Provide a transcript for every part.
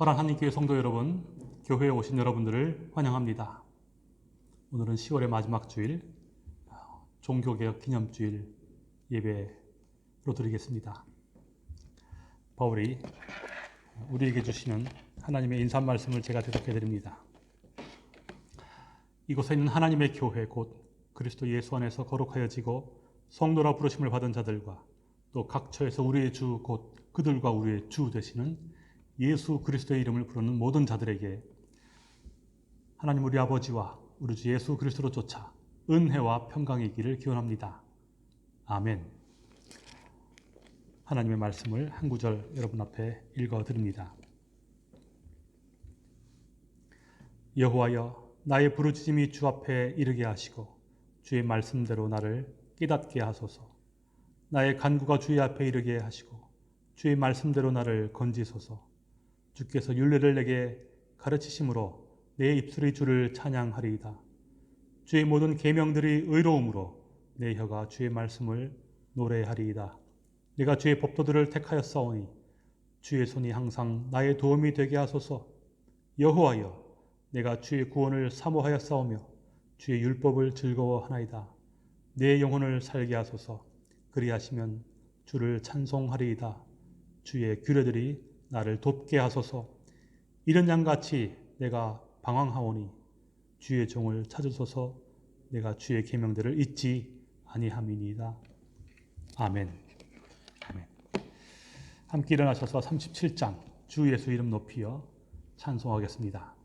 허란 한림교회 성도 여러분, 교회에 오신 여러분들을 환영합니다. 오늘은 10월의 마지막 주일, 종교개혁 기념주일 예배로 드리겠습니다. 바울이 우리에게 주시는 하나님의 인사 말씀을 제가 대독해 드립니다. 이곳에 있는 하나님의 교회 곧 그리스도 예수 안에서 거룩하여지고 성도라 부르심을 받은 자들과 또 각처에서 우리의 주 곧 그들과 우리의 주 되시는 예수 그리스도의 이름을 부르는 모든 자들에게 하나님 우리 아버지와 우리 주 예수 그리스도로 쫓아 은혜와 평강이 있기를 기원합니다. 아멘. 하나님의 말씀을 한 구절 여러분 앞에 읽어드립니다. 여호와여, 나의 부르짖음이 주 앞에 이르게 하시고 주의 말씀대로 나를 깨닫게 하소서. 나의 간구가 주의 앞에 이르게 하시고 주의 말씀대로 나를 건지소서. 주께서 율례를 내게 가르치심으로 내 입술이 주를 찬양하리이다. 주의 모든 계명들이 의로움으로 내 혀가 주의 말씀을 노래하리이다. 내가 주의 법도들을 택하였사오니 주의 손이 항상 나의 도움이 되게 하소서. 여호와여, 내가 주의 구원을 사모하였사오며 주의 율법을 즐거워하나이다. 내 영혼을 살게 하소서. 그리하시면 주를 찬송하리이다. 주의 규례들이 나를 돕게 하소서. 이런 양같이 내가 방황하오니 주의 종을 찾으소서. 내가 주의 계명들을 잊지 아니함이니이다. 아멘. 아멘. 함께 일어나셔서 37장 주 예수 이름 높이어 찬송하겠습니다.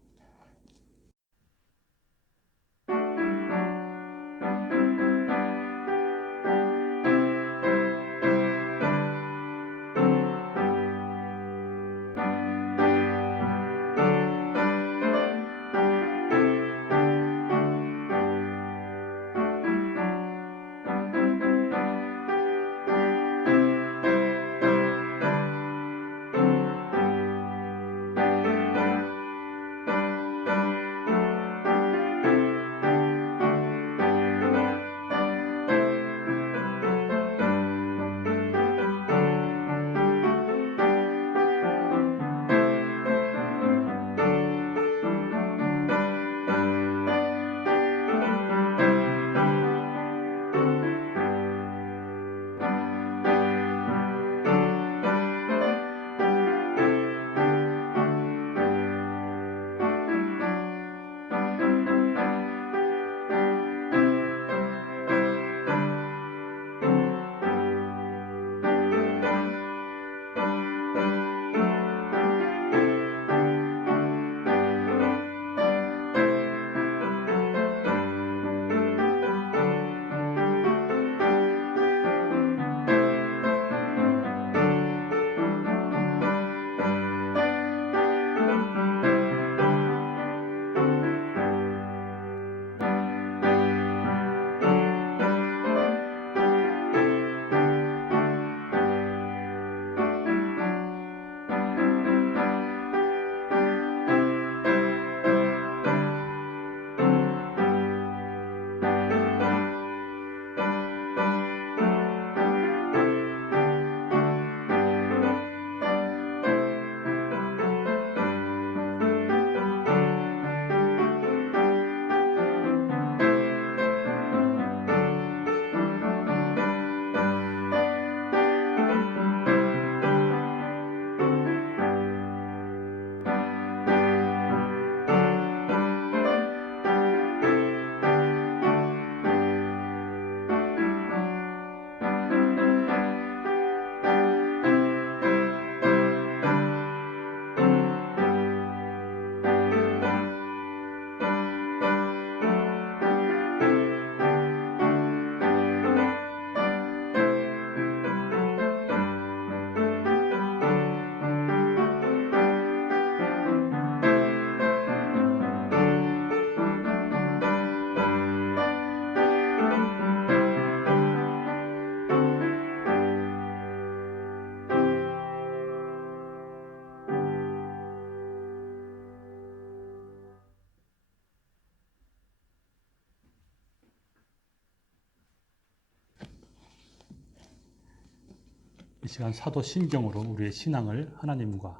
이 시간 사도 신경으로 우리의 신앙을 하나님과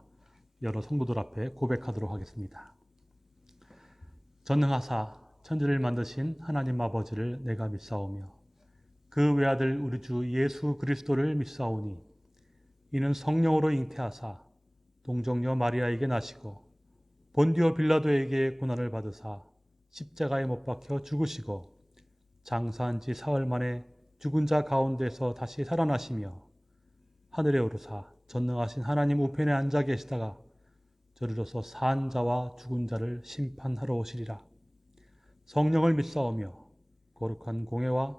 여러 성도들 앞에 고백하도록 하겠습니다. 전능하사 천지를 만드신 하나님 아버지를 내가 믿사오며 그 외아들 우리 주 예수 그리스도를 믿사오니 이는 성령으로 잉태하사 동정녀 마리아에게 나시고 본디오 빌라도에게 고난을 받으사 십자가에 못 박혀 죽으시고 장사한 지 사흘 만에 죽은 자 가운데서 다시 살아나시며 하늘에 오르사 전능하신 하나님 우편에 앉아 계시다가 저리로서 산 자와 죽은 자를 심판하러 오시리라. 성령을 믿사오며 거룩한 공회와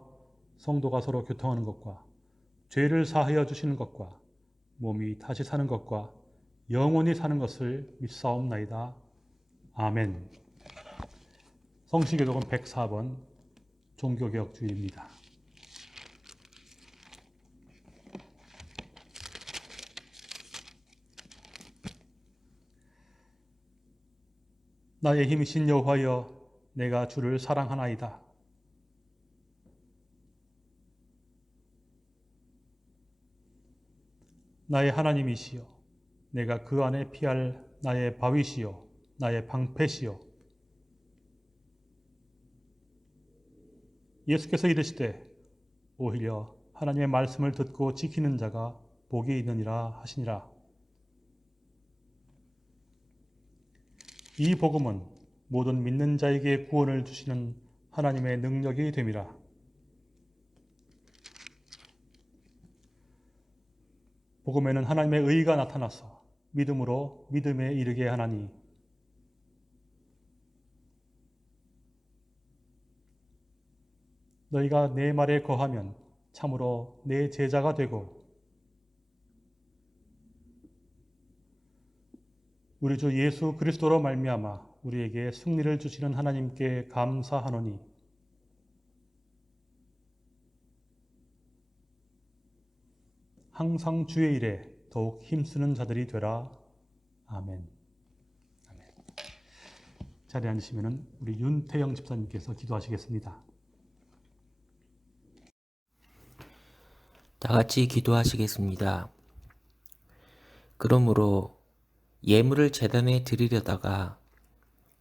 성도가 서로 교통하는 것과 죄를 사하여 주시는 것과 몸이 다시 사는 것과 영원히 사는 것을 믿사옵나이다. 아멘. 성시교독은 104번 종교개혁주의입니다. 나의 힘이신 여호와여, 내가 주를 사랑하나이다. 나의 하나님이시여, 내가 그 안에 피할 나의 바위시여, 나의 방패시여. 예수께서 이르시되 오히려 하나님의 말씀을 듣고 지키는 자가 복이 있느니라 하시니라. 이 복음은 모든 믿는 자에게 구원을 주시는 하나님의 능력이 됨이라. 복음에는 하나님의 의가 나타나서 믿음으로 믿음에 이르게 하나니, 너희가 내 말에 거하면 참으로 내 제자가 되고 우리 주 예수 그리스도로 말미암아 우리에게 승리를 주시는 하나님께 감사하노니, 항상 주의 일에 더욱 힘쓰는 자들이 되라. 아멘. 아멘. 자리에 앉으시면 우리 윤태영 집사님께서 기도하시겠습니다. 다 같이 기도하시겠습니다. 그러므로 예물을 제단에 드리려다가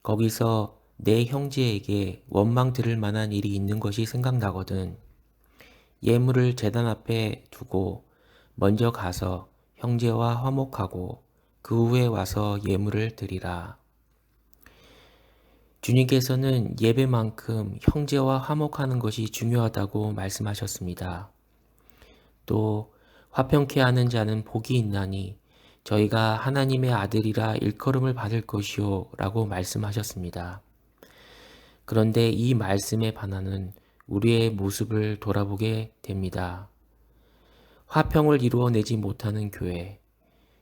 거기서 내 형제에게 원망 들을 만한 일이 있는 것이 생각나거든 예물을 제단 앞에 두고 먼저 가서 형제와 화목하고 그 후에 와서 예물을 드리라. 주님께서는 예배만큼 형제와 화목하는 것이 중요하다고 말씀하셨습니다. 또 화평케 하는 자는 복이 있나니 저희가 하나님의 아들이라 일컬음을 받을 것이요 라고 말씀하셨습니다. 그런데 이 말씀에 반하는 우리의 모습을 돌아보게 됩니다. 화평을 이루어내지 못하는 교회,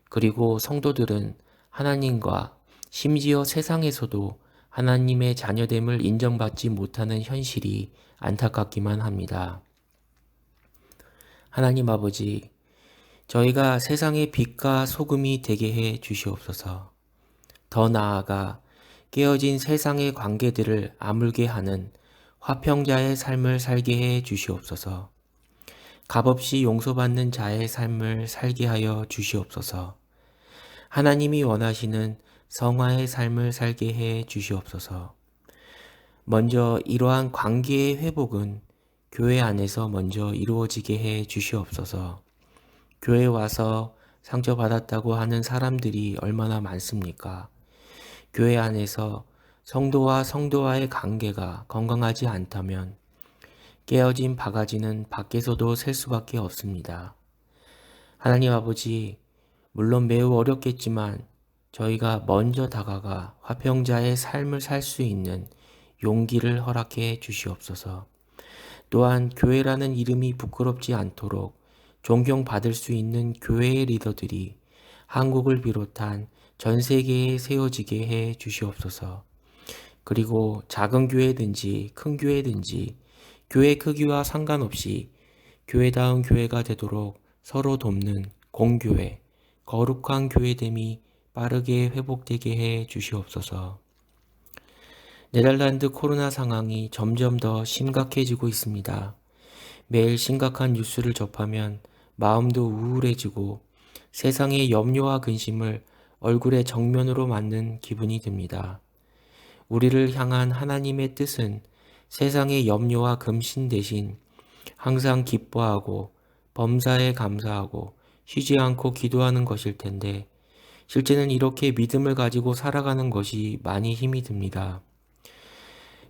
그리고 성도들은 하나님과 심지어 세상에서도 하나님의 자녀됨을 인정받지 못하는 현실이 안타깝기만 합니다. 하나님 아버지, 저희가 세상의 빛과 소금이 되게 해 주시옵소서. 더 나아가 깨어진 세상의 관계들을 아물게 하는 화평자의 삶을 살게 해 주시옵소서. 값없이 용서받는 자의 삶을 살게 하여 주시옵소서. 하나님이 원하시는 성화의 삶을 살게 해 주시옵소서. 먼저 이러한 관계의 회복은 교회 안에서 먼저 이루어지게 해 주시옵소서. 교회에 와서 상처받았다고 하는 사람들이 얼마나 많습니까? 교회 안에서 성도와 성도와의 관계가 건강하지 않다면 깨어진 바가지는 밖에서도 셀 수밖에 없습니다. 하나님 아버지, 물론 매우 어렵겠지만 저희가 먼저 다가가 화평자의 삶을 살 수 있는 용기를 허락해 주시옵소서. 또한 교회라는 이름이 부끄럽지 않도록 존경받을 수 있는 교회의 리더들이 한국을 비롯한 전 세계에 세워지게 해 주시옵소서. 그리고 작은 교회든지 큰 교회든지 교회 크기와 상관없이 교회다운 교회가 되도록 서로 돕는 공교회, 거룩한 교회됨이 빠르게 회복되게 해 주시옵소서. 네덜란드 코로나 상황이 점점 더 심각해지고 있습니다. 매일 심각한 뉴스를 접하면 마음도 우울해지고 세상의 염려와 근심을 얼굴에 정면으로 맞는 기분이 듭니다. 우리를 향한 하나님의 뜻은 세상의 염려와 근심 대신 항상 기뻐하고 범사에 감사하고 쉬지 않고 기도하는 것일 텐데 실제는 이렇게 믿음을 가지고 살아가는 것이 많이 힘이 듭니다.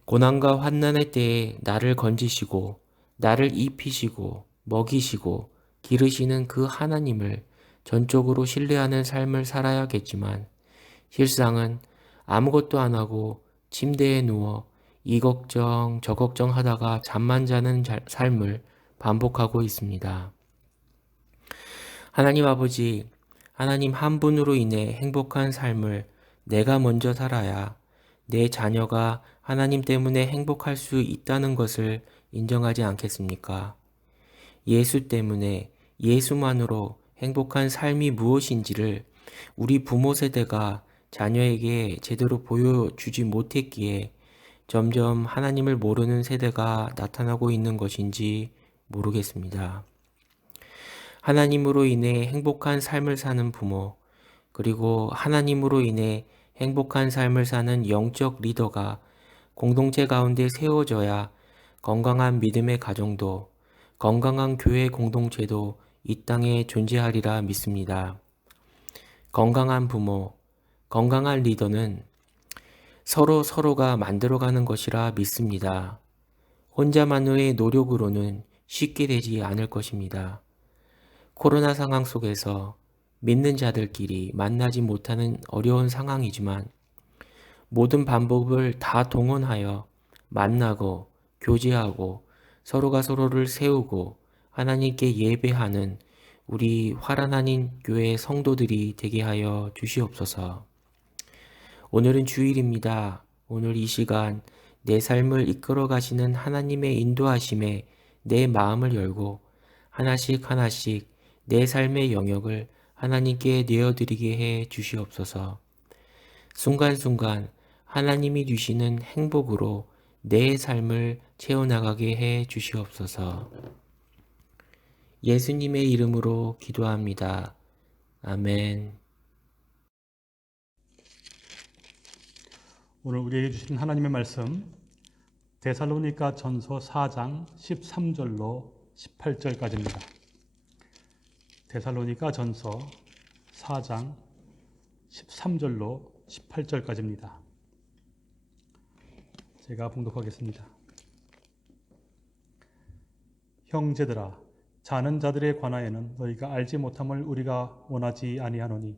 고난과 환난의 때에 나를 건지시고 나를 입히시고 먹이시고 기르시는 그 하나님을 전적으로 신뢰하는 삶을 살아야겠지만 실상은 아무것도 안 하고 침대에 누워 이 걱정 저 걱정 하다가 잠만 자는 삶을 반복하고 있습니다. 하나님 아버지, 하나님 한 분으로 인해 행복한 삶을 내가 먼저 살아야 내 자녀가 하나님 때문에 행복할 수 있다는 것을 인정하지 않겠습니까? 예수 때문에, 예수만으로 행복한 삶이 무엇인지를 우리 부모 세대가 자녀에게 제대로 보여주지 못했기에 점점 하나님을 모르는 세대가 나타나고 있는 것인지 모르겠습니다. 하나님으로 인해 행복한 삶을 사는 부모, 그리고 하나님으로 인해 행복한 삶을 사는 영적 리더가 공동체 가운데 세워져야 건강한 믿음의 가정도, 건강한 교회 공동체도 이 땅에 존재하리라 믿습니다. 건강한 부모, 건강한 리더는 서로가 만들어가는 것이라 믿습니다. 혼자만의 노력으로는 쉽게 되지 않을 것입니다. 코로나 상황 속에서 믿는 자들끼리 만나지 못하는 어려운 상황이지만 모든 방법을 다 동원하여 만나고 교제하고 서로가 서로를 세우고 하나님께 예배하는 우리 화란하는 교회 성도들이 되게 하여 주시옵소서. 오늘은 주일입니다. 오늘 이 시간 내 삶을 이끌어 가시는 하나님의 인도하심에 내 마음을 열고 하나씩 내 삶의 영역을 하나님께 내어드리게 해 주시옵소서. 순간순간 하나님이 주시는 행복으로 내 삶을 채워나가게 해 주시옵소서. 예수님의 이름으로 기도합니다. 아멘. 오늘 우리에게 주신 하나님의 말씀 데살로니가 전서 4장 13절로 18절까지입니다. 데살로니가 전서 4장 13절로 18절까지입니다. 제가 봉독하겠습니다. 형제들아, 자는 자들에 관하여는 너희가 알지 못함을 우리가 원하지 아니하노니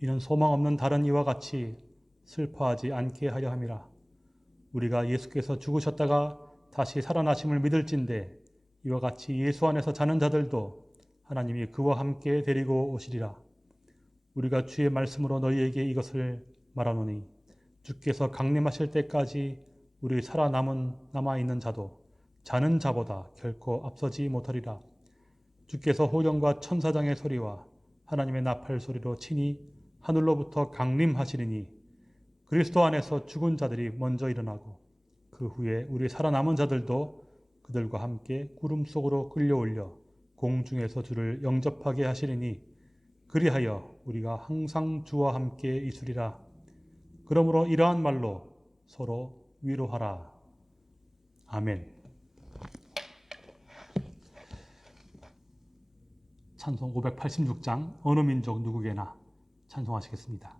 이는 소망 없는 다른 이와 같이 슬퍼하지 않게 하려 함이라. 우리가 예수께서 죽으셨다가 다시 살아나심을 믿을진대 이와 같이 예수 안에서 자는 자들도 하나님이 그와 함께 데리고 오시리라. 우리가 주의 말씀으로 너희에게 이것을 말하노니 주께서 강림하실 때까지 우리 남아있는 자도 자는 자보다 결코 앞서지 못하리라. 주께서 호령과 천사장의 소리와 하나님의 나팔 소리로 친히 하늘로부터 강림하시리니 그리스도 안에서 죽은 자들이 먼저 일어나고 그 후에 우리 살아남은 자들도 그들과 함께 구름 속으로 끌려올려 공중에서 주를 영접하게 하시리니 그리하여 우리가 항상 주와 함께 있으리라. 그러므로 이러한 말로 서로 위로하라. 아멘. 찬송 586장 어느 민족 누구게나 찬송하시겠습니다.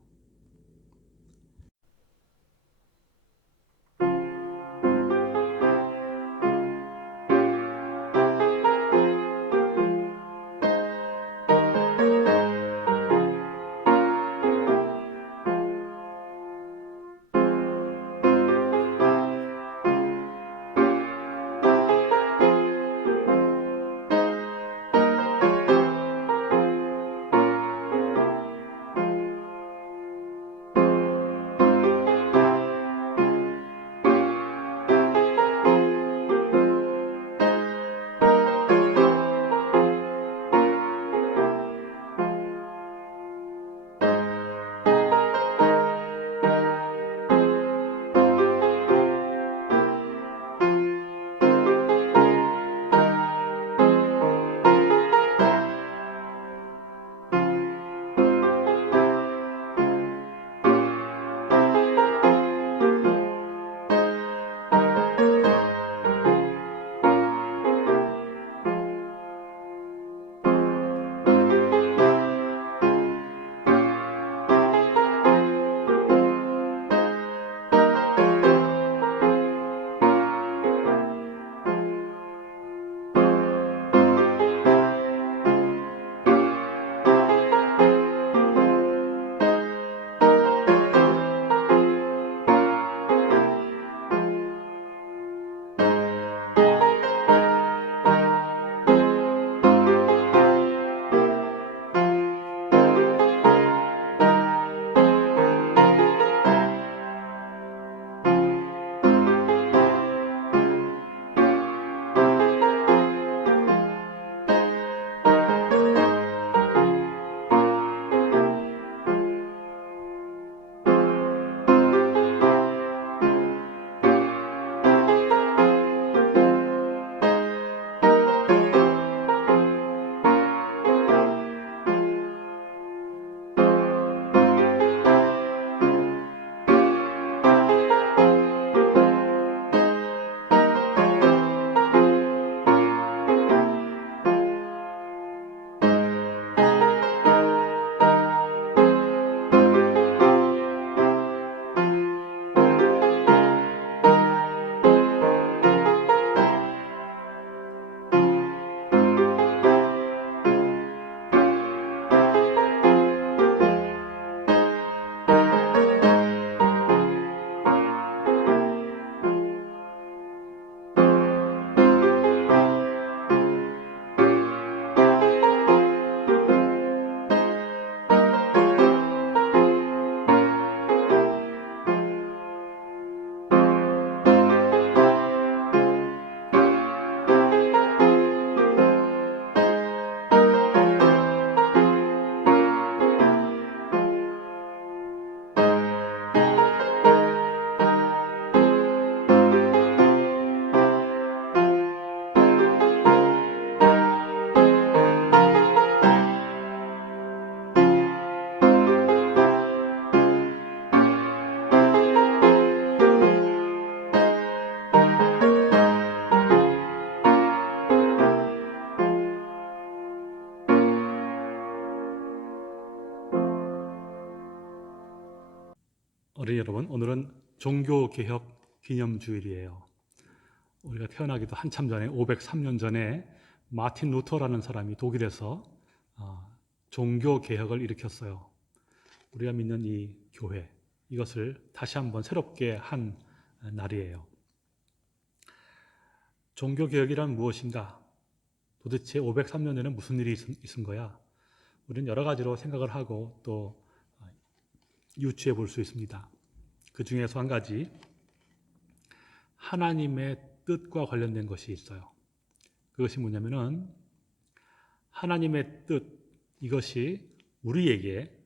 어린이 여러분, 오늘은 종교개혁 기념주일이에요. 우리가 태어나기도 한참 전에 503년 전에 마틴 루터라는 사람이 독일에서 종교개혁을 일으켰어요. 우리가 믿는 이 교회, 이것을 다시 한번 새롭게 한 날이에요. 종교개혁이란 무엇인가? 도대체 503년에는 무슨 일이 있은 거야? 우리는 여러 가지로 생각을 하고 또 유추해 볼 수 있습니다. 그 중에서 한 가지, 하나님의 뜻과 관련된 것이 있어요. 그것이 뭐냐면은 하나님의 뜻, 이것이 우리에게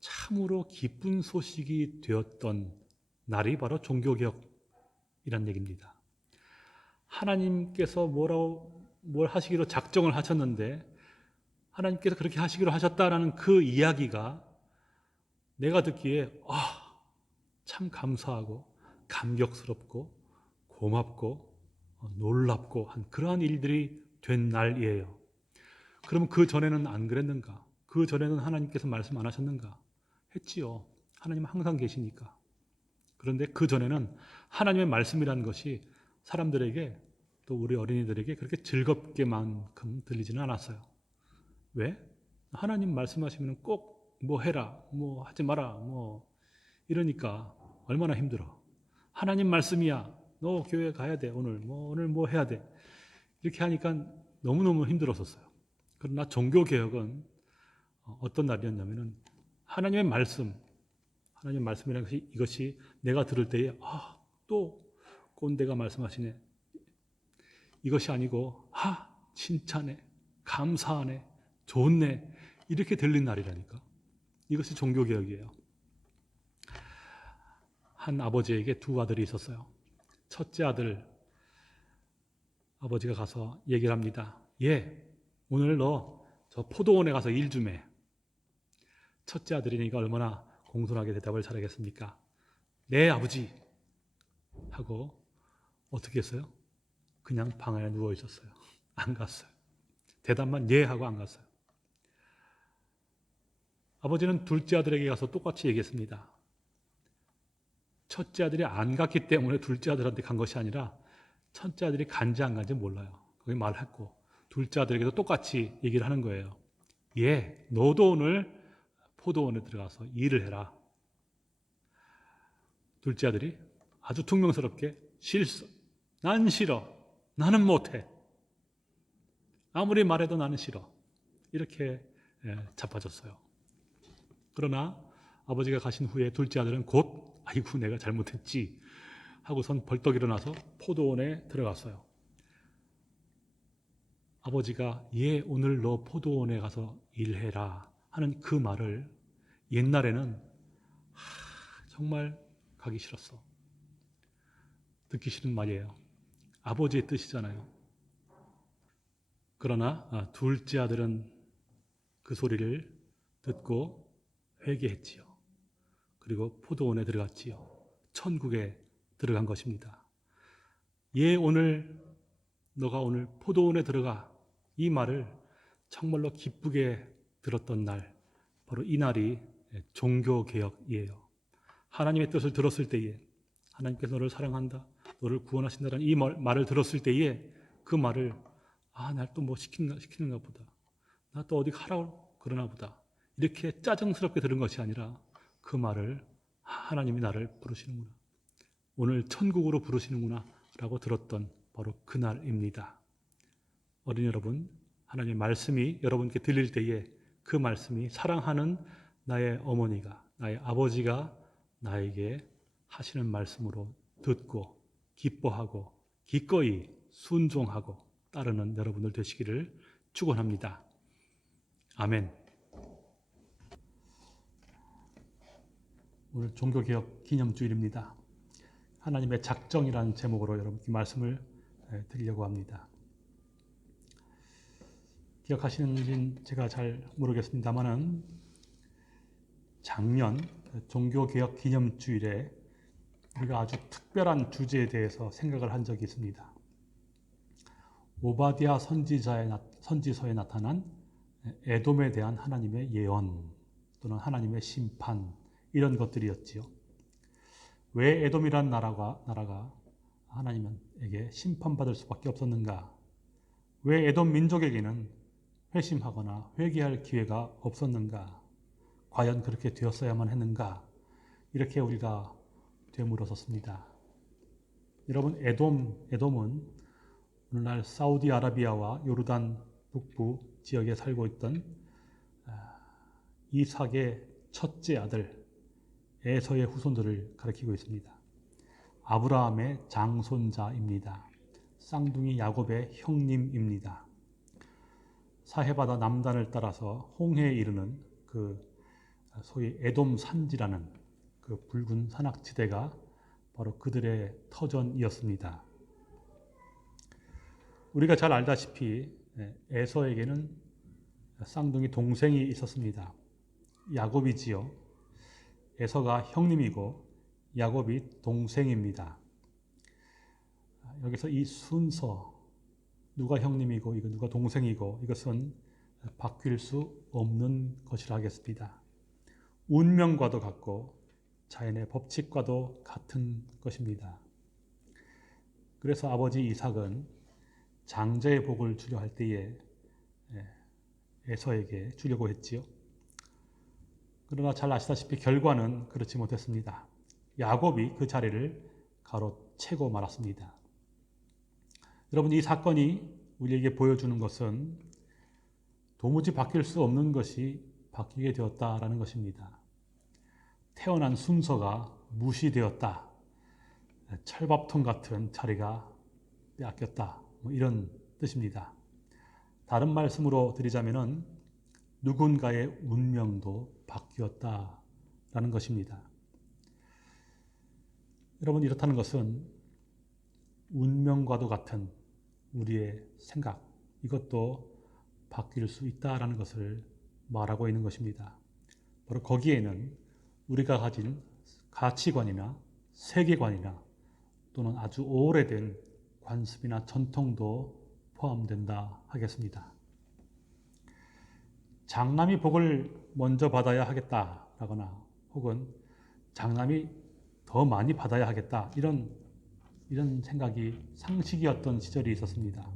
참으로 기쁜 소식이 되었던 날이 바로 종교개혁이란 얘기입니다. 하나님께서 뭘 하시기로 작정을 하셨는데 하나님께서 그렇게 하시기로 하셨다라는 그 이야기가 내가 듣기에 참 감사하고 감격스럽고 고맙고 놀랍고 한 그러한 일들이 된 날이에요. 그러면 그 전에는 안 그랬는가? 그 전에는 하나님께서 말씀 안 하셨는가? 했지요. 하나님은 항상 계시니까. 그런데 그 전에는 하나님의 말씀이라는 것이 사람들에게 또 우리 어린이들에게 그렇게 즐겁게만큼 들리지는 않았어요. 왜? 하나님 말씀하시면 꼭 뭐 해라, 뭐 하지 마라, 뭐 이러니까 얼마나 힘들어. 하나님 말씀이야. 너 교회 가야 돼. 오늘 뭐 해야 돼. 이렇게 하니까 너무너무 힘들었었어요. 그러나 종교개혁은 어떤 날이었냐면은 하나님의 말씀이라는 것이 이것이 내가 들을 때에 또 꼰대가 말씀하시네. 이것이 아니고 칭찬해, 감사하네, 좋네 이렇게 들린 날이라니까. 이것이 종교개혁이에요. 한 아버지에게 두 아들이 있었어요. 첫째 아들, 아버지가 가서 얘기를 합니다. 오늘 너 저 포도원에 가서 일 좀 해. 첫째 아들이니까 얼마나 공손하게 대답을 잘하겠습니까? 네, 아버지. 하고 어떻게 했어요? 그냥 방 안에 누워 있었어요. 안 갔어요. 대답만 예 하고 안 갔어요. 아버지는 둘째 아들에게 가서 똑같이 얘기했습니다. 첫째 아들이 안 갔기 때문에 둘째 아들한테 간 것이 아니라 첫째 아들이 간지 안 간지 몰라요. 거기 말했고 둘째 아들에게도 똑같이 얘기를 하는 거예요. 너도 오늘 포도원에 들어가서 일을 해라. 둘째 아들이 아주 퉁명스럽게 난 싫어. 나는 못해. 아무리 말해도 나는 싫어. 이렇게 자빠졌어요. 그러나 아버지가 가신 후에 둘째 아들은 곧 아이고 내가 잘못했지 하고선 벌떡 일어나서 포도원에 들어갔어요. 아버지가 오늘 너 포도원에 가서 일해라 하는 그 말을 옛날에는 정말 가기 싫었어. 듣기 싫은 말이에요. 아버지의 뜻이잖아요. 그러나 둘째 아들은 그 소리를 듣고 회개했지요. 그리고 포도원에 들어갔지요. 천국에 들어간 것입니다. 너가 오늘 포도원에 들어가. 이 말을 정말로 기쁘게 들었던 날, 바로 이 날이 종교개혁이에요. 하나님의 뜻을 들었을 때에 하나님께서 너를 사랑한다, 너를 구원하신다는 이 말을 들었을 때에 그 말을 날 또 뭐 시키는가 보다, 나 또 어디 가라고 그러나 보다 이렇게 짜증스럽게 들은 것이 아니라 그 말을 하나님이 나를 부르시는구나, 오늘 천국으로 부르시는구나 라고 들었던 바로 그날입니다. 어린이 여러분, 하나님의 말씀이 여러분께 들릴 때에 그 말씀이 사랑하는 나의 어머니가, 나의 아버지가 나에게 하시는 말씀으로 듣고 기뻐하고 기꺼이 순종하고 따르는 여러분들 되시기를 축원합니다. 아멘. 오늘 종교개혁 기념주일입니다. 하나님의 작정이라는 제목으로 여러분께 말씀을 드리려고 합니다. 기억하시는지는 제가 잘 모르겠습니다만은 작년 종교개혁 기념주일에 우리가 아주 특별한 주제에 대해서 생각을 한 적이 있습니다. 오바댜 선지서에 나타난 에돔에 대한 하나님의 예언 또는 하나님의 심판이라는 이런 것들이었지요. 왜 에돔이란 나라가 하나님에게 심판받을 수밖에 없었는가? 왜 에돔 민족에게는 회심하거나 회개할 기회가 없었는가? 과연 그렇게 되었어야만 했는가? 이렇게 우리가 되물어섰습니다. 여러분, 에돔은 오늘날 사우디아라비아와 요르단 북부 지역에 살고 있던 이삭의 첫째 아들 에서의 후손들을 가리키고 있습니다. 아브라함의 장손자입니다. 쌍둥이 야곱의 형님입니다. 사해바다 남단을 따라서 홍해에 이르는 그 소위 에돔 산지라는 그 붉은 산악지대가 바로 그들의 터전이었습니다. 우리가 잘 알다시피 에서에게는 쌍둥이 동생이 있었습니다. 야곱이지요. 에서가 형님이고 야곱이 동생입니다. 여기서 이 순서, 누가 형님이고 이거 누가 동생이고 이것은 바뀔 수 없는 것이라 하겠습니다. 운명과도 같고 자연의 법칙과도 같은 것입니다. 그래서 아버지 이삭은 장자의 복을 주려 할 때에 에서에게 주려고 했지요. 그러나 잘 아시다시피 결과는 그렇지 못했습니다. 야곱이 그 자리를 가로채고 말았습니다. 여러분, 이 사건이 우리에게 보여주는 것은 도무지 바뀔 수 없는 것이 바뀌게 되었다라는 것입니다. 태어난 순서가 무시되었다. 철밥통 같은 자리가 빼앗겼다. 이런 뜻입니다. 다른 말씀으로 드리자면은 누군가의 운명도 바뀌었다라는 것입니다. 여러분, 이렇다는 것은 운명과도 같은 우리의 생각, 이것도 바뀔 수 있다라는 것을 말하고 있는 것입니다. 바로 거기에는 우리가 가진 가치관이나 세계관이나 또는 아주 오래된 관습이나 전통도 포함된다 하겠습니다. 장남이 복을 먼저 받아야 하겠다라거나 혹은 장남이 더 많이 받아야 하겠다 이런 생각이 상식이었던 시절이 있었습니다.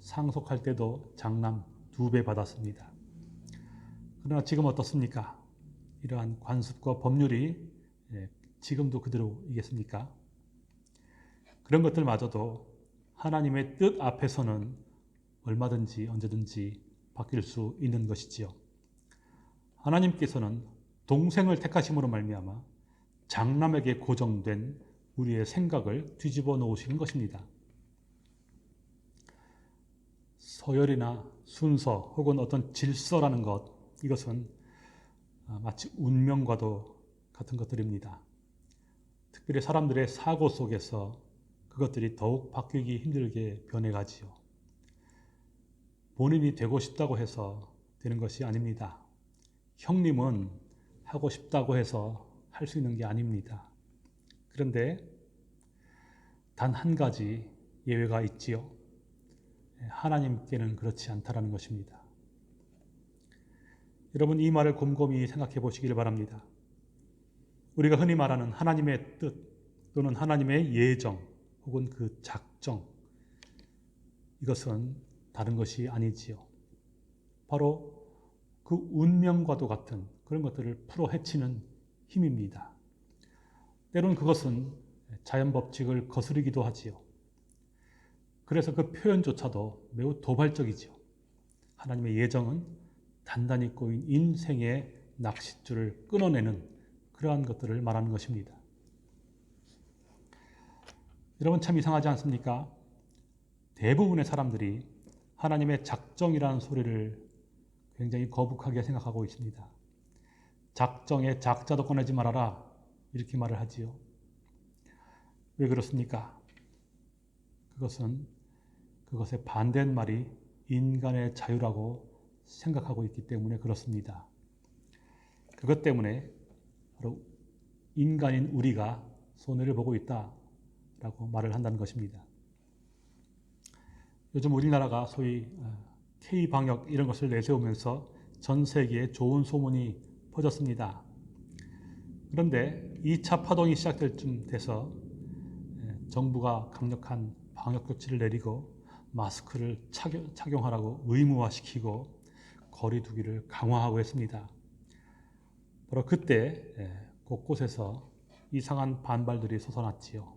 상속할 때도 장남 2배 받았습니다. 그러나 지금 어떻습니까? 이러한 관습과 법률이 지금도 그대로이겠습니까? 그런 것들마저도 하나님의 뜻 앞에서는 얼마든지 언제든지 바뀔 수 있는 것이지요. 하나님께서는 동생을 택하심으로 말미암아 장남에게 고정된 우리의 생각을 뒤집어 놓으시는 것입니다. 서열이나 순서 혹은 어떤 질서라는 것, 이것은 마치 운명과도 같은 것들입니다. 특별히 사람들의 사고 속에서 그것들이 더욱 바뀌기 힘들게 변해가지요. 본인이 되고 싶다고 해서 되는 것이 아닙니다. 형님은 하고 싶다고 해서 할 수 있는 게 아닙니다. 그런데 단 한 가지 예외가 있지요. 하나님께는 그렇지 않다라는 것입니다. 여러분, 이 말을 곰곰이 생각해 보시길 바랍니다. 우리가 흔히 말하는 하나님의 뜻 또는 하나님의 예정 혹은 그 작정, 이것은 다른 것이 아니지요. 바로 그 운명과도 같은 그런 것들을 풀어 헤치는 힘입니다. 때로는 그것은 자연 법칙을 거스르기도 하지요. 그래서 그 표현조차도 매우 도발적이지요. 하나님의 예정은 단단히 꼬인 인생의 낚싯줄을 끊어내는 그러한 것들을 말하는 것입니다. 여러분, 참 이상하지 않습니까? 대부분의 사람들이 하나님의 작정이라는 소리를 굉장히 거북하게 생각하고 있습니다. 작정에 작자도 꺼내지 말아라, 이렇게 말을 하지요. 왜 그렇습니까? 그것에 반대한 말이 인간의 자유라고 생각하고 있기 때문에 그렇습니다. 그것 때문에 바로 인간인 우리가 손해를 보고 있다라고 말을 한다는 것입니다. 요즘 우리나라가 소위 K-방역 이런 것을 내세우면서 전 세계에 좋은 소문이 퍼졌습니다. 그런데 2차 파동이 시작될 쯤 돼서 정부가 강력한 방역 조치를 내리고 마스크를 착용하라고 의무화시키고 거리 두기를 강화하고 했습니다. 바로 그때 곳곳에서 이상한 반발들이 솟아났지요.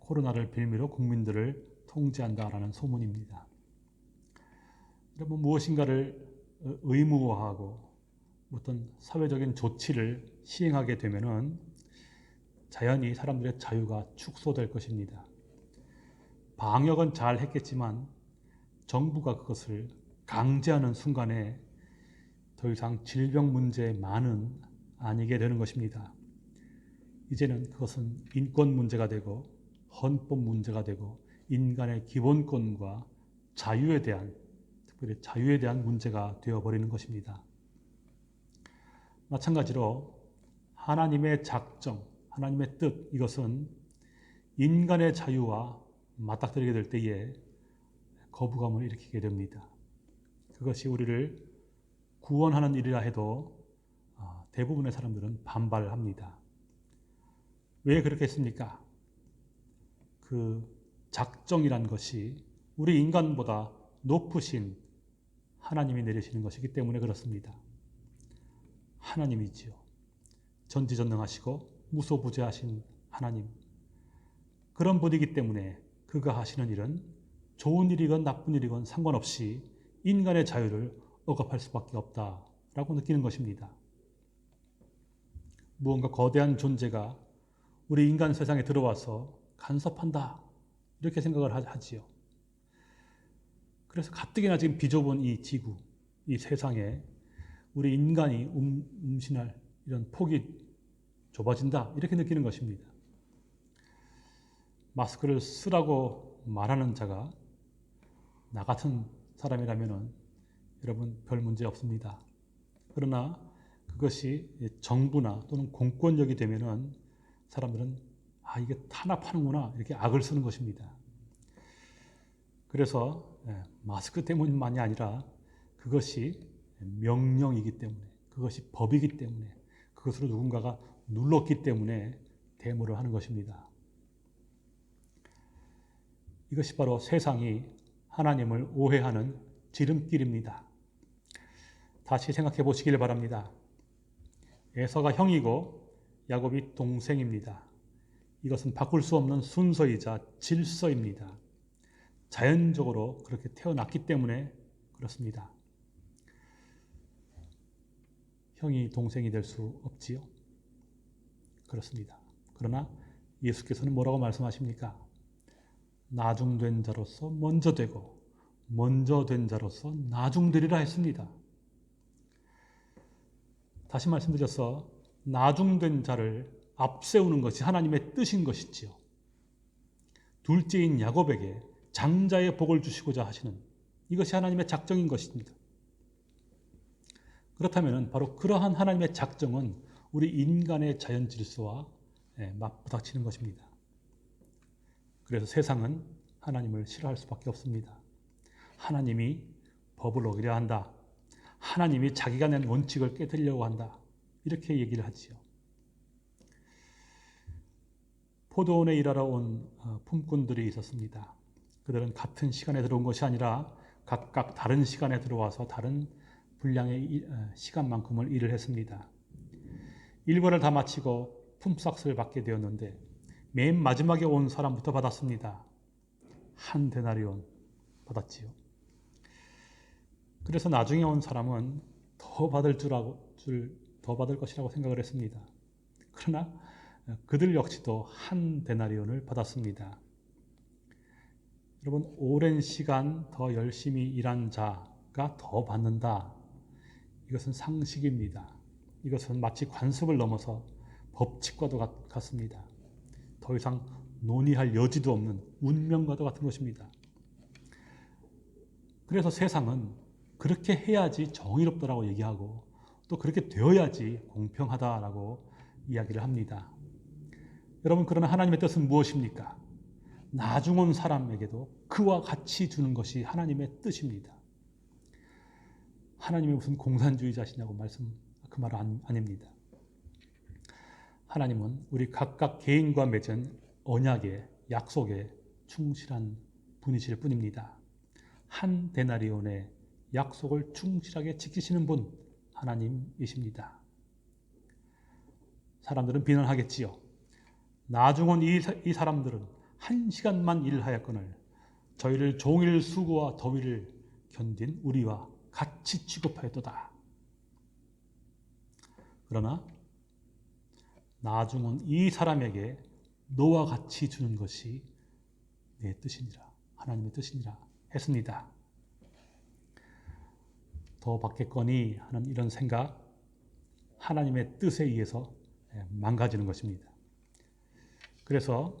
코로나를 빌미로 국민들을 통제한다라는 소문입니다. 여러분, 무엇인가를 의무화하고 어떤 사회적인 조치를 시행하게 되면은 자연히 사람들의 자유가 축소될 것입니다. 방역은 잘 했겠지만 정부가 그것을 강제하는 순간에 더 이상 질병 문제만은 아니게 되는 것입니다. 이제는 그것은 인권 문제가 되고 헌법 문제가 되고 인간의 기본권과 자유에 대한, 특별히 자유에 대한 문제가 되어버리는 것입니다. 마찬가지로 하나님의 작정, 하나님의 뜻, 이것은 인간의 자유와 맞닥뜨리게 될 때에 거부감을 일으키게 됩니다. 그것이 우리를 구원하는 일이라 해도 대부분의 사람들은 반발합니다. 왜 그렇겠습니까? 그 작정이란 것이 우리 인간보다 높으신 하나님이 내리시는 것이기 때문에 그렇습니다. 하나님이지요. 전지전능하시고 무소부재하신 하나님. 그런 분이기 때문에 그가 하시는 일은 좋은 일이건 나쁜 일이건 상관없이 인간의 자유를 억압할 수밖에 없다라고 느끼는 것입니다. 무언가 거대한 존재가 우리 인간 세상에 들어와서 간섭한다, 이렇게 생각을 하지요. 그래서 가뜩이나 지금 비좁은 이 지구, 이 세상에 우리 인간이 음신할 이런 폭이 좁아진다, 이렇게 느끼는 것입니다. 마스크를 쓰라고 말하는 자가 나 같은 사람이라면 여러분 별 문제 없습니다. 그러나 그것이 정부나 또는 공권력이 되면은 사람들은 이게 탄압하는구나, 이렇게 악을 쓰는 것입니다. 그래서 마스크 때문만이 아니라 그것이 명령이기 때문에, 그것이 법이기 때문에, 그것으로 누군가가 눌렀기 때문에 데모를 하는 것입니다. 이것이 바로 세상이 하나님을 오해하는 지름길입니다. 다시 생각해 보시길 바랍니다. 에서가 형이고 야곱이 동생입니다. 이것은 바꿀 수 없는 순서이자 질서입니다. 자연적으로 그렇게 태어났기 때문에 그렇습니다. 형이 동생이 될 수 없지요? 그렇습니다. 그러나 예수께서는 뭐라고 말씀하십니까? 나중된 자로서 먼저 되고 먼저 된 자로서 나중되리라 했습니다. 다시 말씀드려서 나중된 자를 앞세우는 것이 하나님의 뜻인 것이지요. 둘째인 야곱에게 장자의 복을 주시고자 하시는, 이것이 하나님의 작정인 것입니다. 그렇다면 바로 그러한 하나님의 작정은 우리 인간의 자연 질서와 맞부닥치는 것입니다. 그래서 세상은 하나님을 싫어할 수밖에 없습니다. 하나님이 법을 어기려 한다. 하나님이 자기가 낸 원칙을 깨뜨리려고 한다. 이렇게 얘기를 하지요. 포도원에 일하러 온 품꾼들이 있었습니다. 그들은 같은 시간에 들어온 것이 아니라 각각 다른 시간에 들어와서 다른 분량의 시간만큼을 일을 했습니다. 일과를 다 마치고 품삯을 받게 되었는데 맨 마지막에 온 사람부터 받았습니다. 한 데나리온 받았지요. 그래서 나중에 온 사람은 더 받을 것이라고 생각을 했습니다. 그러나 그들 역시도 한 데나리온을 받았습니다. 여러분, 오랜 시간 더 열심히 일한 자가 더 받는다. 이것은 상식입니다. 이것은 마치 관습을 넘어서 법칙과도 같습니다. 더 이상 논의할 여지도 없는 운명과도 같은 것입니다. 그래서 세상은 그렇게 해야지 정의롭다라고 얘기하고 또 그렇게 되어야지 공평하다라고 이야기를 합니다. 여러분, 그러나 하나님의 뜻은 무엇입니까? 나중 온 사람에게도 그와 같이 주는 것이 하나님의 뜻입니다. 하나님이 무슨 공산주의자시냐고 그 말은 아닙니다. 하나님은 우리 각각 개인과 맺은 언약의 약속에 충실한 분이실 뿐입니다. 한 데나리온의 약속을 충실하게 지키시는 분 하나님이십니다. 사람들은 비난하겠지요. 나중은 이 사람들은 1시간만 일하였거늘 저희를 종일 수고와 더위를 견딘 우리와 같이 취급하였도다. 그러나 나중은 이 사람에게 너와 같이 주는 것이 내 뜻이니라, 하나님의 뜻이니라 했습니다. 더 받겠거니 하는 이런 생각, 하나님의 뜻에 의해서 망가지는 것입니다. 그래서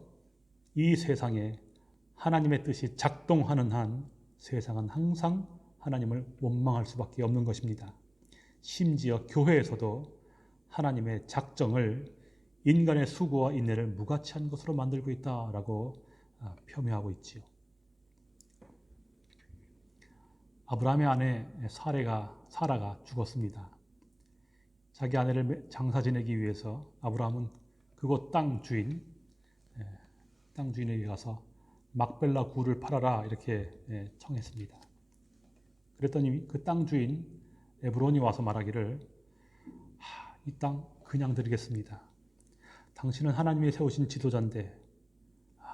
이 세상에 하나님의 뜻이 작동하는 한 세상은 항상 하나님을 원망할 수밖에 없는 것입니다. 심지어 교회에서도 하나님의 작정을 인간의 수고와 인내를 무가치한 것으로 만들고 있다라고 폄훼하고 있지요. 아브라함의 아내 사라가 죽었습니다. 자기 아내를 장사 지내기 위해서 아브라함은 그곳 땅 주인에게 가서 막벨라 굴을 팔아라 이렇게 청했습니다. 그랬더니 그 땅 주인 에브론이 와서 말하기를 이 땅 그냥 드리겠습니다. 당신은 하나님이 세우신 지도자인데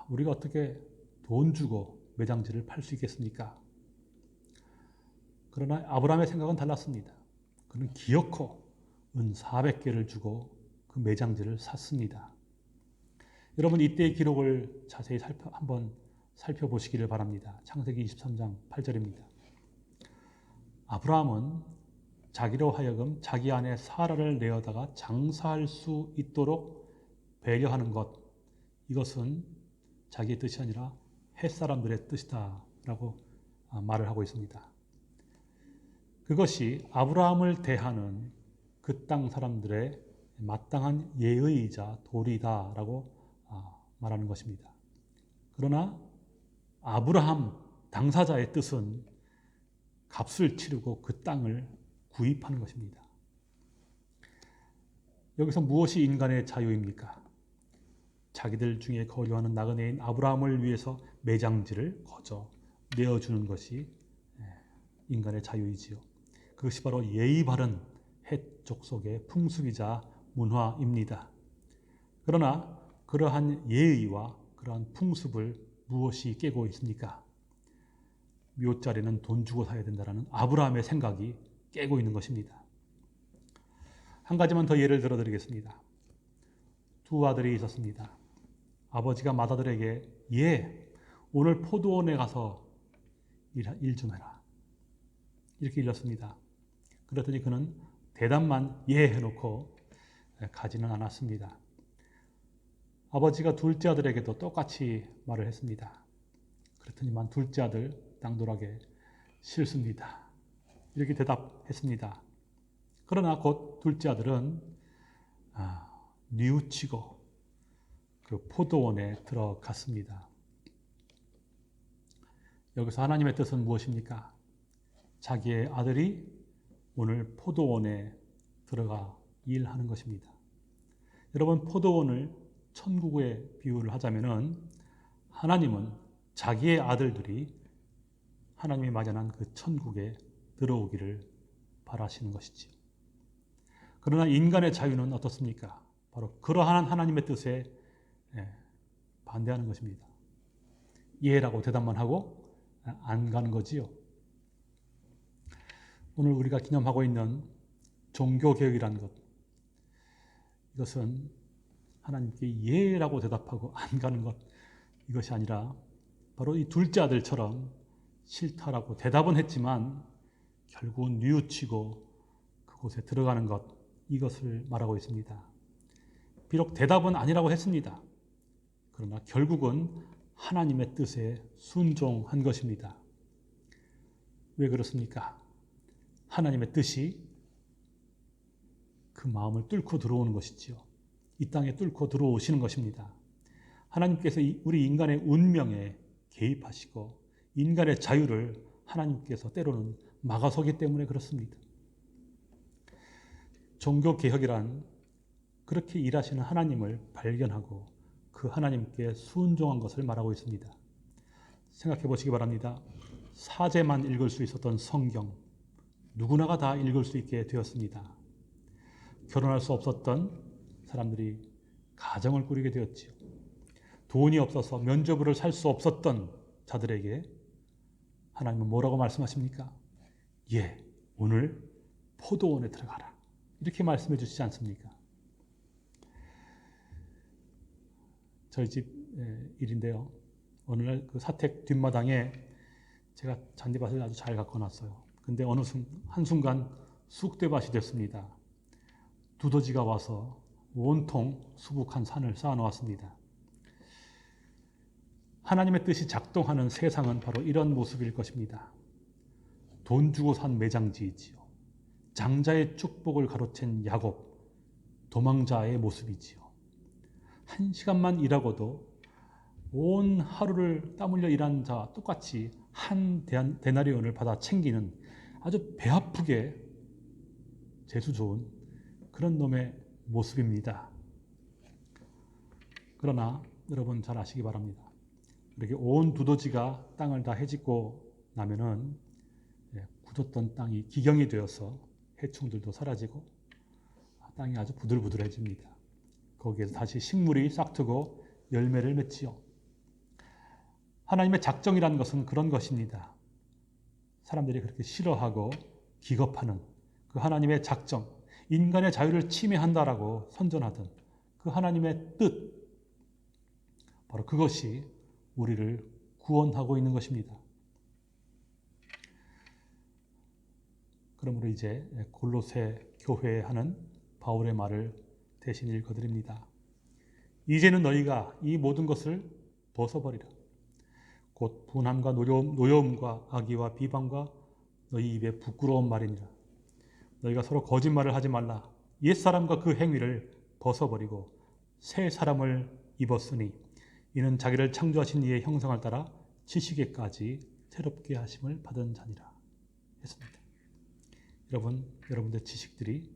우리가 어떻게 돈 주고 매장지를 팔 수 있겠습니까? 그러나 아브라함의 생각은 달랐습니다. 그는 기어코 은 400개를 주고 그 매장지를 샀습니다. 여러분 이때의 기록을 자세히 한번 살펴보시기를 바랍니다. 창세기 23장 8절입니다. 아브라함은 자기로 하여금 자기 아내 사라를 내어다가 장사할 수 있도록 배려하는 것, 이것은 자기의 뜻이 아니라 햇사람들의 뜻이다라고 말을 하고 있습니다. 그것이 아브라함을 대하는 그 땅 사람들의 마땅한 예의이자 도리다라고 말하는 것입니다. 그러나 아브라함 당사자의 뜻은 값을 치르고 그 땅을 구입하는 것입니다. 여기서 무엇이 인간의 자유입니까? 자기들 중에 거류하는 나그네인 아브라함을 위해서 매장지를 거저 내어주는 것이 인간의 자유이지요. 그것이 바로 예의 바른 헷 족속의 풍습이자 문화입니다. 그러나 그러한 예의와 그러한 풍습을 무엇이 깨고 있습니까? 묘자리는 돈 주고 사야 된다는 아브라함의 생각이 깨고 있는 것입니다. 한 가지만 더 예를 들어 드리겠습니다. 두 아들이 있었습니다. 아버지가 맏아들에게 오늘 포도원에 가서 일 좀 해라 이렇게 일렀습니다. 그랬더니 그는 대답만 해놓고 가지는 않았습니다. 아버지가 둘째 아들에게도 똑같이 말을 했습니다. 그랬더니만 둘째 아들 당돌하게 싫습니다 이렇게 대답했습니다. 그러나 곧 둘째 아들은 뉘우치고 그 포도원에 들어갔습니다. 여기서 하나님의 뜻은 무엇입니까? 자기의 아들이 오늘 포도원에 들어가 일하는 것입니다. 여러분, 포도원을 천국에 비유를 하자면은 하나님은 자기의 아들들이 하나님이 마련한 그 천국에 들어오기를 바라시는 것이지요. 그러나 인간의 자유는 어떻습니까? 바로 그러한 하나님의 뜻에 반대하는 것입니다. 예라고 대답만 하고 안 가는 거지요. 오늘 우리가 기념하고 있는 종교개혁이라는 것, 이것은 하나님께 예라고 대답하고 안 가는 것, 이것이 아니라 바로 이 둘째 아들처럼 싫다라고 대답은 했지만 결국은 뉘우치고 그곳에 들어가는 것, 이것을 말하고 있습니다. 비록 대답은 아니라고 했습니다. 그러나 결국은 하나님의 뜻에 순종한 것입니다. 왜 그렇습니까? 하나님의 뜻이 그 마음을 뚫고 들어오는 것이지요. 이 땅에 뚫고 들어오시는 것입니다. 하나님께서 우리 인간의 운명에 개입하시고 인간의 자유를 하나님께서 때로는 막아서기 때문에 그렇습니다. 종교개혁이란 그렇게 일하시는 하나님을 발견하고 그 하나님께 순종한 것을 말하고 있습니다. 생각해 보시기 바랍니다. 사제만 읽을 수 있었던 성경, 누구나가 다 읽을 수 있게 되었습니다. 결혼할 수 없었던 사람들이 가정을 꾸리게 되었지요. 돈이 없어서 면죄부를 살 수 없었던 자들에게 하나님은 뭐라고 말씀하십니까? 예, 오늘 포도원에 들어가라. 이렇게 말씀해 주시지 않습니까? 저희 집 일인데요. 어느 날 그 사택 뒷마당에 제가 잔디밭을 아주 잘 가꿔놨어요. 근데 어느 한순간 쑥대밭이 됐습니다. 두더지가 와서 온통 수북한 산을 쌓아놓았습니다. 하나님의 뜻이 작동하는 세상은 바로 이런 모습일 것입니다. 돈 주고 산 매장지이지요. 장자의 축복을 가로챈 야곱, 도망자의 모습이지요. 1시간만 일하고도 온 하루를 땀 흘려 일한 자와 똑같이 한 데나리온을 받아 챙기는 아주 배 아프게 재수 좋은 그런 놈의 모습입니다. 그러나 여러분 잘 아시기 바랍니다. 이렇게 온 두더지가 땅을 다 헤집고 나면은 굳었던 땅이 기경이 되어서 해충들도 사라지고 땅이 아주 부들부들해집니다. 거기에서 다시 식물이 싹트고 열매를 맺지요. 하나님의 작정이란 것은 그런 것입니다. 사람들이 그렇게 싫어하고 기겁하는 그 하나님의 작정, 인간의 자유를 침해한다라고 선전하던 그 하나님의 뜻, 바로 그것이 우리를 구원하고 있는 것입니다. 그러므로 이제 골로새 교회에 하는 바울의 말을 대신 읽어드립니다. 이제는 너희가 이 모든 것을 벗어버리라. 곧 분함과 노여움과 악의와 비방과 너희 입에 부끄러운 말이니라. 너희가 서로 거짓말을 하지 말라. 옛사람과 그 행위를 벗어버리고 새 사람을 입었으니 이는 자기를 창조하신 이의 형상을 따라 지식에까지 새롭게 하심을 받은 자니라 했습니다. 여러분들 지식들이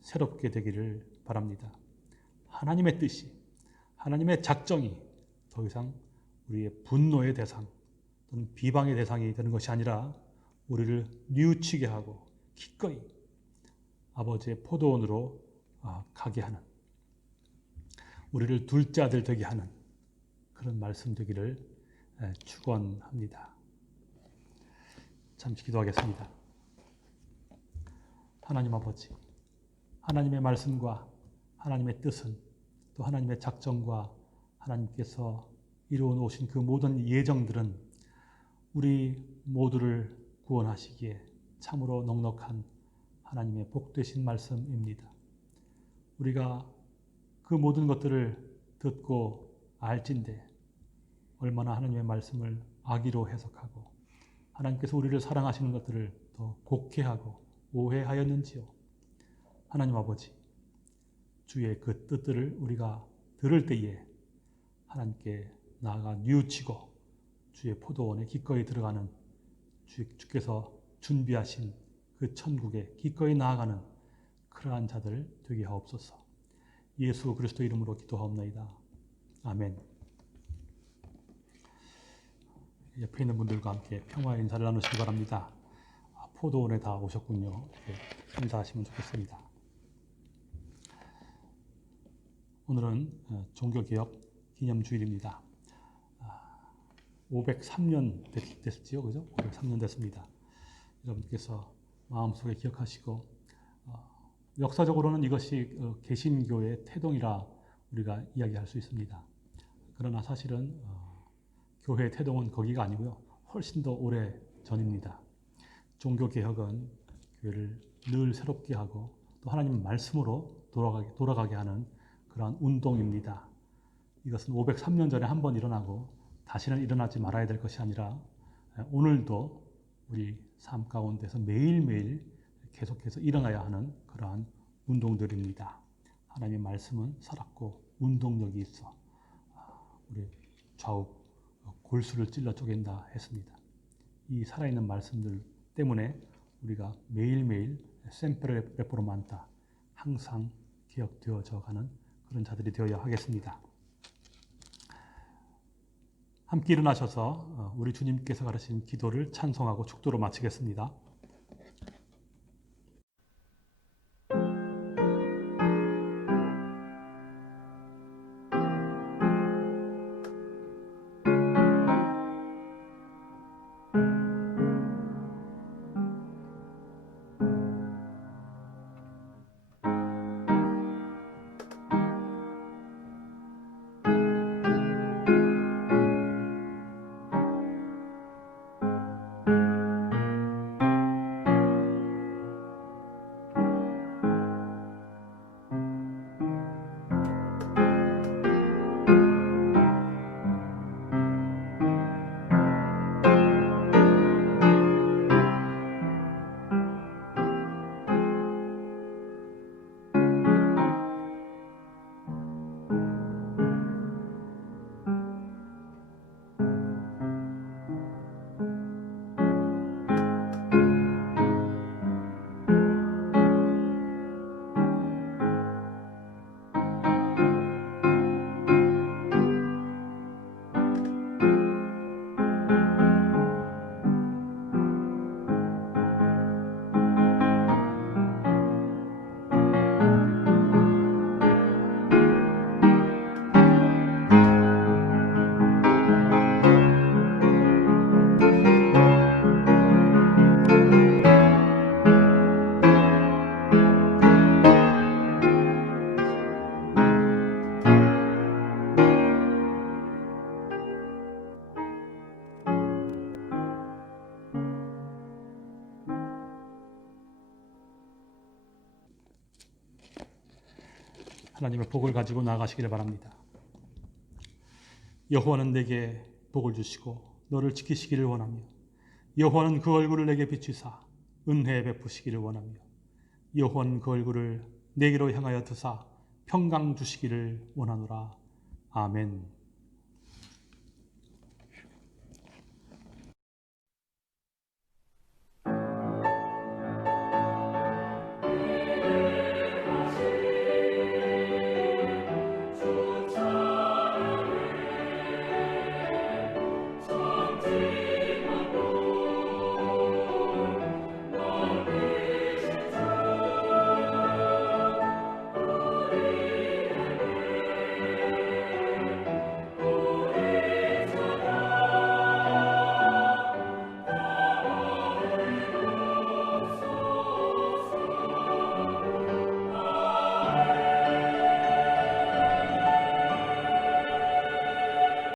새롭게 되기를 바랍니다. 하나님의 뜻이, 하나님의 작정이 더 이상 우리의 분노의 대상 또는 비방의 대상이 되는 것이 아니라 우리를 뉘우치게 하고 기꺼이 아버지의 포도원으로 가게 하는, 우리를 둘째 아들 되게 하는 그런 말씀 되기를 축원합니다. 잠시 기도하겠습니다. 하나님 아버지, 하나님의 말씀과 하나님의 뜻은 또 하나님의 작정과 하나님께서 이루어 놓으신 그 모든 예정들은 우리 모두를 구원하시기에 참으로 넉넉한 하나님의 복되신 말씀입니다. 우리가 그 모든 것들을 듣고 알진대 얼마나 하나님의 말씀을 악의로 해석하고 하나님께서 우리를 사랑하시는 것들을 더 곡해하고 오해하였는지요. 하나님 아버지, 주의 그 뜻들을 우리가 들을 때에 하나님께 나아가 뉘우치고 주의 포도원에 기꺼이 들어가는 주께서 준비하신 그 천국에 기꺼이 나아가는 그러한 자들 되게 하옵소서. 예수 그리스도 이름으로 기도하옵나이다. 아멘. 옆에 있는 분들과 함께 평화의 인사를 나누시기 바랍니다. 포도원에 다 오셨군요. 인사하시면 좋겠습니다. 오늘은 종교개혁 기념주일입니다. 503년 됐지요, 그죠? 503년 됐습니다. 여러분께서 마음속에 기억하시고 역사적으로는 이것이 개신교의 태동이라 우리가 이야기할 수 있습니다. 그러나 사실은 교회의 태동은 거기가 아니고요. 훨씬 더 오래 전입니다. 종교개혁은 교회를 늘 새롭게 하고 또 하나님 말씀으로 돌아가게 하는 그러한 운동입니다. 이것은 503년 전에 한 번 일어나고 다시는 일어나지 말아야 될 것이 아니라 오늘도 우리 삶 가운데서 매일매일 계속해서 일어나야 하는 그러한 운동들입니다. 하나님의 말씀은 살았고 운동력이 있어 우리 좌우 골수를 찔러 쪼갠다 했습니다. 이 살아있는 말씀들 때문에 우리가 매일매일 셈페레 레포르만타 항상 기억되어져 가는 그런 자들이 되어야 하겠습니다. 함께 일어나셔서 우리 주님께서 가르친 기도를 찬송하고 축도로 마치겠습니다. 하나님의 복을 가지고 나아가시길 바랍니다. 여호와는 내게 복을 주시고 너를 지키시기를 원하며 여호와는 그 얼굴을 내게 비추사 은혜 베푸시기를 원하며 여호와는 그 얼굴을 내게로 향하여 드사 평강 주시기를 원하노라. 아멘.